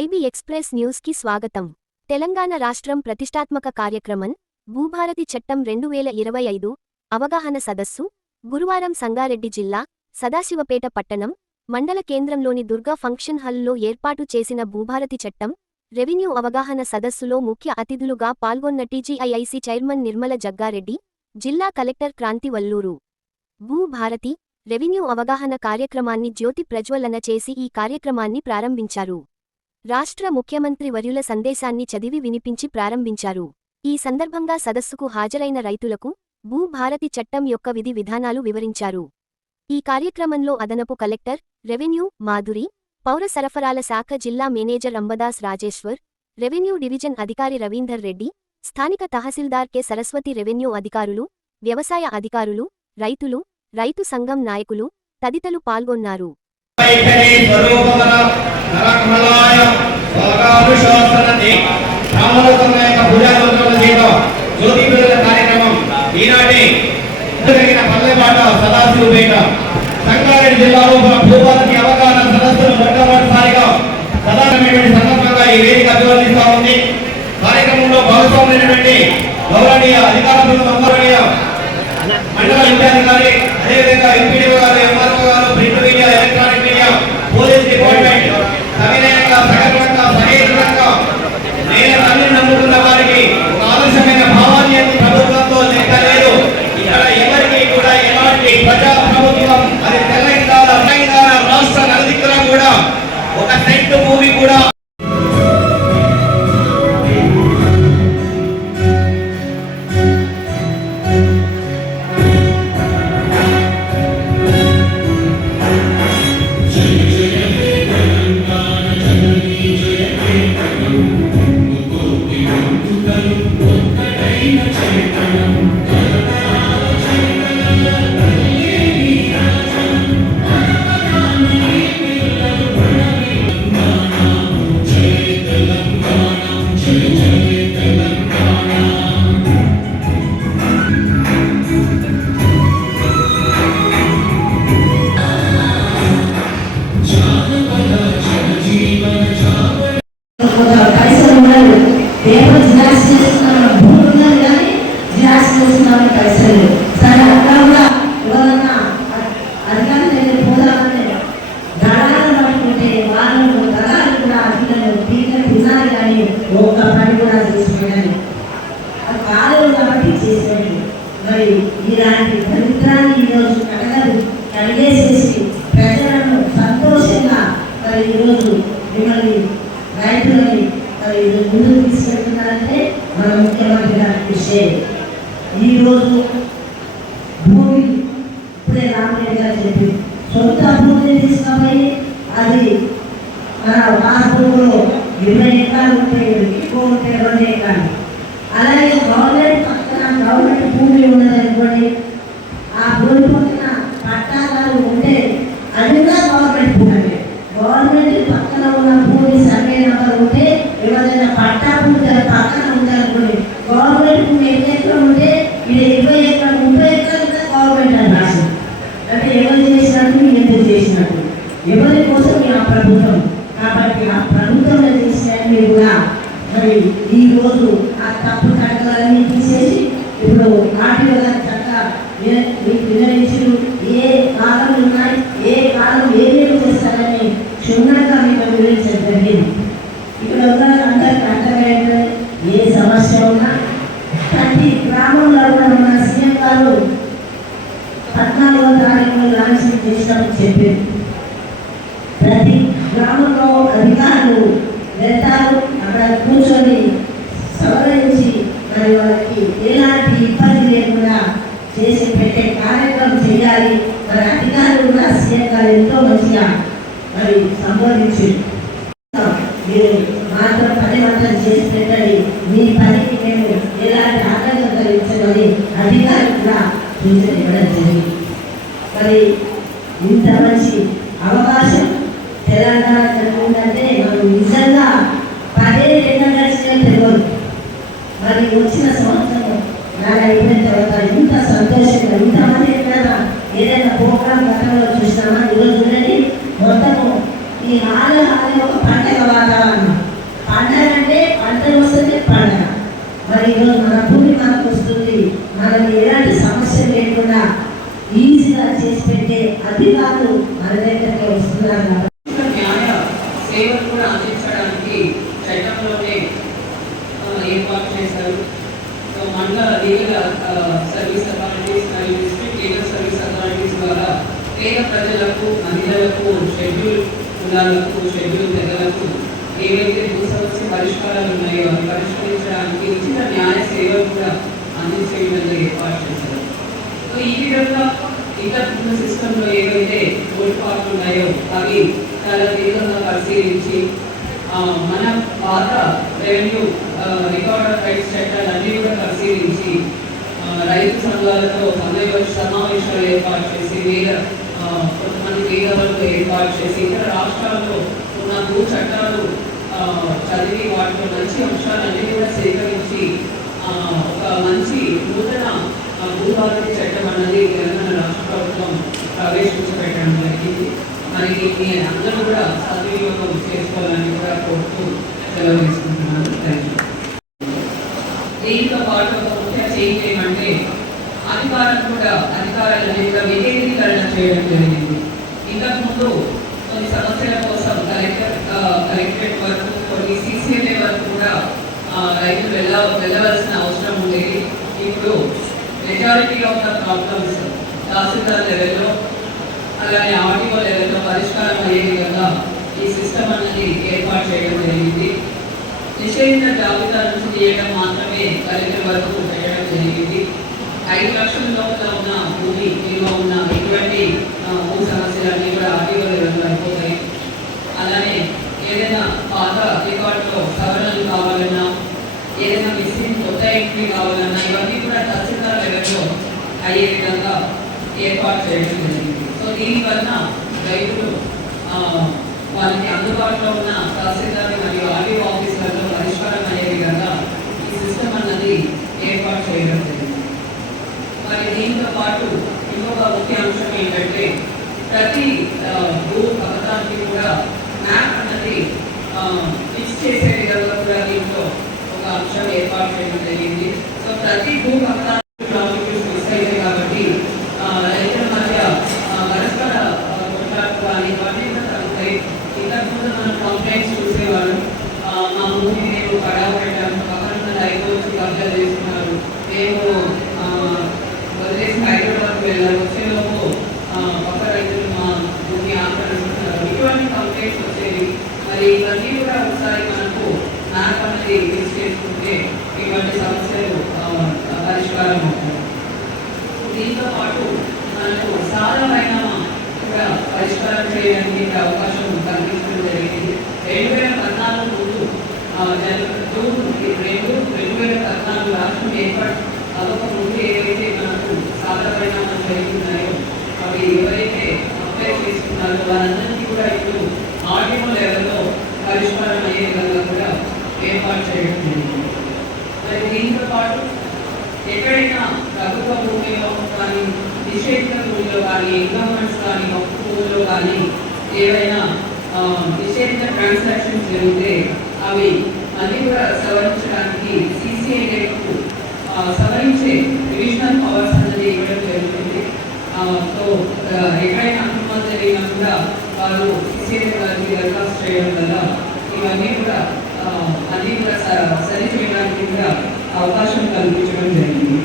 IB express న్యూస్కి స్వాగతం. తెలంగాణ రాష్ట్రం ప్రతిష్టాత్మక కార్యక్రమం భూభారతి చట్టం రెండు వేల ఇరవై ఐదు అవగాహన సదస్సు గురువారం సంగారెడ్డి జిల్లా సదాశివపేట పట్టణం మండల కేంద్రంలోని దుర్గా ఫంక్షన్ హాల్లో ఏర్పాటు చేసిన భూభారతి చట్టం రెవెన్యూ అవగాహన సదస్సులో ముఖ్య అతిథులుగా పాల్గొన్న టీజీఐఐసి చైర్మన్ నిర్మల జగ్గారెడ్డి జిల్లా కలెక్టర్ క్రాంతి వల్లూరు భూభారతి రెవెన్యూ అవగాహన కార్యక్రమాన్ని జ్యోతి ప్రజ్వలన చేసి ఈ కార్యక్రమాన్ని ప్రారంభించారు. రాష్ట్ర ముఖ్యమంత్రి వర్యుల సందేశాన్ని చదివి వినిపించి ప్రారంభించారు. ఈ సందర్భంగా సదస్సుకు హాజరైన రైతులకు భూభారతి చట్టం యొక్క విధి విధానాలు వివరించారు. ఈ కార్యక్రమంలో అదనపు కలెక్టర్ రెవెన్యూ మాధురి పౌర సరఫరాల శాఖ జిల్లా manager Ambadas Rajeshwar revenue division అధికారి రవీందర్ రెడ్డి స్థానిక తహసీల్దార్ కె. సరస్వతి రెవెన్యూ అధికారులు వ్యవసాయ అధికారులు రైతులు రైతు సంఘం నాయకులు తదితరులు పాల్గొన్నారు వైఖరి స్వరూపమన నరకమలాయ స్వాగానుశాసనని రామలోకం యొక్క పూజామంత్రుల చేత జ్యోతి పిల్లల కార్యక్రమం ఈనాటి జరిగిన పల్లెపాట సదాశివపేట సంగారెడ్డి జిల్లాలో మన భూభారతి అవగాహన సదస్సును మొట్టమొదటిసారిగా ప్రధానమైనటువంటి సందర్భంగా ఈ వేదిక అభివర్ణిస్తా ఉంది. కార్యక్రమంలో భాగస్వాములైనటువంటి గౌరవనీయ అధికారులు గౌరవనీయ మండల విద్యాధికారి అదేవిధంగా ఎంపీడీఓ గారు ఎంఆర్ఓ గారు print media electronic media police department సవినయంగా సగర్వంగా సహేతులంగా నేను తల్లిని నమ్ముకున్న వారికి ఒక ఆదర్శమైన భావాన్ని ప్రభుత్వంతో లెక్క లేదు ఇక్కడ ఎవరికి కూడా ఎలాంటి ప్రజా ప్రభుత్వం అది తెలంగాణ తెలంగాణ రాష్ట్ర నలుదిక్కులా కూడా ఒక సెంటు ఒక్క పని కూడా చేసిపోయాను అది కాలం కాబట్టి చేసేది మరి ఇలాంటి దరిద్రాన్ని ఈరోజు కడగలు కడిగేసేసి ప్రజలను సంతోషంగా మరి ఈరోజు మిమ్మల్ని రైతులని మరి ఇది ముందుకు తీసుకెళ్తున్నారంటే మన ముఖ్యమంత్రి గారి కృషి ఈరోజు భూమి ఇప్పుడే రామరెడ్డి గారు చెప్పి సొంత భూమిని తీసుకుపోయి అది మన పాస్బుక్లో ఇరవై మీకు వివరించారు. ఏ కాలం ఉన్నాయి ఏ కాలం ఏమేమి చేస్తారని క్షుణ్ణంగా మీకు వివరించడం జరిగింది ఇక్కడ ఉన్న అందరికి అర్థమైంది ఏ సమస్య ఉన్నా. ప్రతి గ్రామంలో కూడా మన సీఎం గారు పద్నాలుగో తారీఖు లాంచ్ చేసినప్పుడు చెప్పింది ప్రతి గ్రామంలో అధికారులు వెళ్తారు అక్కడ కూర్చొని సవరించి మరి వాళ్ళకి ఎలాంటి ఇబ్బంది లేకుండా చేసి పెట్టే కార్యక్రమం చేయాలి. మరి అధికారులు కూడా సీఎం గారు ఎంతో మంచిగా మరి సంబోధించి మీరు మాత్రం పని మాత్రం చేసి పెట్టండి. మీ పనికి మేము ఎలాంటి ఆటంకం కలిగించమని అధికారులు కూడా సూచన ఇవ్వడం జరిగింది. మరి ఇంత మంచి అవకాశం తెలంగాణ ఉందంటే మనం నిజంగా పదే రెండు గడిచిన తెలియదు మరి వచ్చిన సంవత్సరం నాకు అయిపోయిన తర్వాత ఇంత సంతోషంగా ఇంత ఈరోజు మన భూమి మనకు వస్తుంది. మనకి ఎలాంటి సమస్య లేకుండా ఈజీగా చేసి పెట్టే అధికారులు మన దగ్గరికి వస్తున్నారు న్యాయ సేవలు కూడా అందించడానికి చట్టంలోనే ఏర్పాటు చేశారు. సో మండల లీగల్ సర్వీస్ అథారిటీస్ మరియు డిస్ట్రిక్ట్ లీగల్ సర్వీస్ అథారిటీస్ ద్వారా పేద ప్రజలకు మహిళలకు షెడ్యూల్ కులాలకు షెడ్యూల్ తెగలకు ఏవైతే భూ సమస్య పరిష్కారాలు ఉన్నాయో అవి పరిష్కరించడానికి ఉచిత న్యాయ సేవలు కూడా అందించే ఏర్పాటు చేశారు. సో ఈ విధంగా ఇంతకుముందు సిస్టంలో ఏవైతే లోటుపాట్లు ఉన్నాయో అవి చాలా తీవ్రంగా పరిశీలించి మన పాత రెవెన్యూ రికార్డ్ ఆఫ్ రైట్స్ చట్టాలన్నీ కూడా పరిశీలించి రైతు సంఘాలతో సమయ సమావేశాలు ఏర్పాటు చేసి వేద కొంతమంది కొంతమంది వేదవలకు ఏర్పాటు చేసి ఇతర రాష్ట్రాల్లో ఉన్న భూ చట్టాలు చదివి వాటిలో మంచి అంశాలన్నీ కూడా సేకరించి ఒక మంచి నూతన భూభారతి చట్టం అన్నది తెలంగాణ రాష్ట్ర ప్రభుత్వం ప్రవేశించబెట్టడం జరిగింది. మరి మీ అందరూ కూడా సద్వినియోగం చేసుకోవాలని కూడా కోరుతూ సెలవు తీసుకుంటున్నాను. Thank you. దీంతో పాటు ఒక ముఖ్య చేంజ్ ఏమంటే అధికారం కూడా అధికారాలన్నీ కూడా వికేంద్రీకరణ చేయడం జరిగింది. ఇంతకుముందు కొన్ని సమస్యల కలెక్టరేట్ వరకు కొన్ని సీసీఎంఏ వరకు కూడా రైతులు వెళ్ళ వెళ్ళవలసిన అవసరం ఉండేది ఇప్పుడు majority of the problems tahsildar లెవెల్లో అలానే ఆర్టీఓ లెవెల్లో పరిష్కారం అయ్యే విధంగా ఈ సిస్టమ్ అనేది ఏర్పాటు చేయడం జరిగింది. నిషేధిత జాబితా నుంచి తీయడం మాత్రమే కలెక్టర్ వరకు పెట్టడం జరిగింది. ఐదు లక్షల లోపల ఉన్న భూమి విలువ ఉన్న ఎటువంటి భూ సమస్యలన్నీ కూడా ఆర్టీఓ లెవెల్లో అయిపోతాయి. అలానే ఏదైనా పాత రికార్డులో సవరణలు కావాలన్నా ఏదైనా మిస్సింగ్ కొత్త ఎంట్రీ కావాలన్నా ఇవన్నీ కూడా తహసీల్దార్ లెవెల్లో అయ్యే విధంగా ఏర్పాటు చేయడం జరిగింది. సో దీనివల్ల రైతులు ఆ, వాళ్ళకి అందుబాటులో ఉన్న తహసీల్దార్ మరియు ఆర్డీఓ ఆఫీసులలో పరిష్కారం అయ్యే విధంగా ఈ సిస్టమ్ అన్నది ఏర్పాటు చేయడం జరిగింది. మరి దీంతో పాటు ఇంకొక ముఖ్య అంశం ఏంటంటే ప్రతి భూ పథకానికి కూడా మ్యాప్ అన్నది ఫిక్స్ చేసే విధంగా కూడా దీంట్లో ఒక అంశం ఏర్పాటు చేయడం జరిగింది. సో ప్రతి భూ పథకానికి ప్రాజెక్ట్స్ మిస్ అయితే కాబట్టి ఆ, రైతుల మధ్య ఆ, పరస్పర ఆ, కొట్లాట్లు కానీ ఇవన్నీ కూడా తగ్గుతాయి ఇంతకుముందు మనం కంప్లైంట్స్ చూసేవాళ్ళం ఆ, మా భూమి మేము పడావు పెట్టాము పక్కన ఉన్న రైతు వచ్చి కబ్జా చేస్తున్నారు మేము ఆ, వదిలేసి హైదరాబాద్ వెళ్ళాలి వచ్చేలోపు ఆ, పక్క రైతులు మా భూమి ఆక్రమిస్తున్నారు ఇటువంటి కంప్లైంట్స్ వచ్చేవి మరి ఇవన్నీ కూడా ఒకసారి మనకు మ్యాప్ అనేది యూజ్ చేసుకుంటే ఇటువంటి సమస్యలు పరిష్కారం అవుతాయి దీంతో పాటు మనకు సాధమైన కూడా పరిష్కారం చేయడానికి అవకాశం కల్పించడం జరిగింది. రెండు వేల పద్నాలుగు ముందు జూన్ రెండు రెండు వేల పద్నాలుగు రాష్ట్రం ఏర్పాటు అదొక ముందు ఏవైతే మనకు సాధారణ జరుగుతున్నాయో అవి ఎవరైతే అప్లై చేసుకున్నారో వారందరికీ కూడా ఇప్పుడు ఆడియో లెవెల్లో పరిష్కారం అయ్యే విధంగా కూడా ఏర్పాటు చేయడం జరిగింది. మరి దీంతో పాటు ఎక్కడైనా ప్రభుత్వ భూమిలో కానీ నిషేధిత భూమిలో కానీ గవర్నమెంట్స్ కానీ మొక్క భూమిలో కానీ ఏవైనా నిషేధిత ట్రాన్సాక్షన్స్ జరిగితే అవి అన్ని కూడా సవరించడానికి సిసిఐలకు సవరించే డివిజనల్ పవర్స్ అనేది ఇవ్వడం జరుగుతుంది. ఆ, సో ఎక్కడైనా అక్రమాలు జరిగినా కూడా వారు సీనియర్ వారికి దరఖాస్తు చేయడం వల్ల ఇవన్నీ కూడా ఆ, అన్నీ కూడా స- సరి చేయడానికి కూడా అవకాశం కల్పించడం జరిగింది.